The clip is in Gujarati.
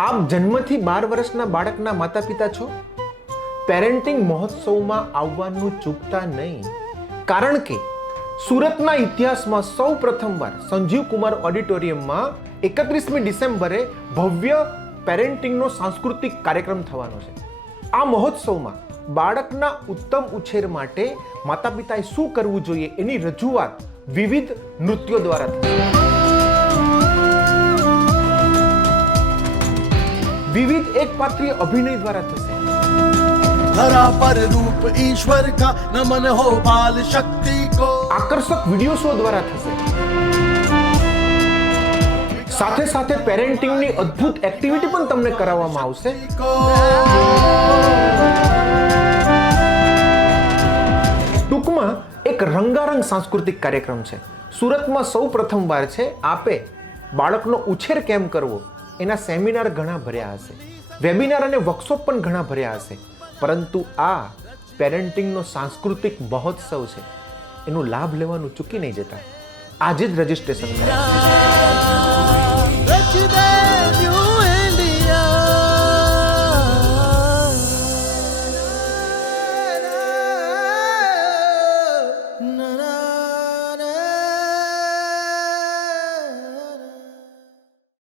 આપ જન્મથી બાર વર્ષના બાળકના માતા પિતા છો? પેરેન્ટિંગ મહોત્સવમાં આવવાનું ચૂકતા નહીં. કારણ કે સુરતના ઇતિહાસમાં સૌ પ્રથમવાર સંજીવ કુમાર ઓડિટોરિયમમાં એકત્રીસમી ડિસેમ્બરે ભવ્ય પેરેન્ટિંગનો સાંસ્કૃતિક કાર્યક્રમ થવાનો છે. આ મહોત્સવમાં બાળકના ઉત્તમ ઉછેર માટે માતા પિતાએ શું કરવું જોઈએ એની રજૂઆત વિવિધ નૃત્યો દ્વારા થશે વિવિધ એકપાત્રીય અભિનય દ્વારા થશે. ધરા પર રૂપ ઈશ્વર કા નમન હો બાલ શક્તિ કો. આકર્ષક વિડિયો શો દ્વારા થશે. સાથે સાથે પેરેન્ટિંગની અદ્ભુત એક્ટિવિટી પણ તમને કરાવવામાં આવશે. ટૂંકમાં એક રંગારંગ સાંસ્કૃતિક કાર્યક્રમ છે. સુરતમાં સૌ પ્રથમવાર છે. આપે બાળકનો ઉછેર કેમ કરવો? એના સેમિનાર ઘણા ભર્યા હશે. વેબિનાર અને વર્કશોપ પણ ઘણા ભર્યા હશે. પરંતુ આ પેરેન્ટિંગનો સાંસ્કૃતિક મહોત્સવ છે. એનો લાભ લેવાનું ચૂકી નહીં જતા. આજે જ રજીસ્ટ્રેશન કરો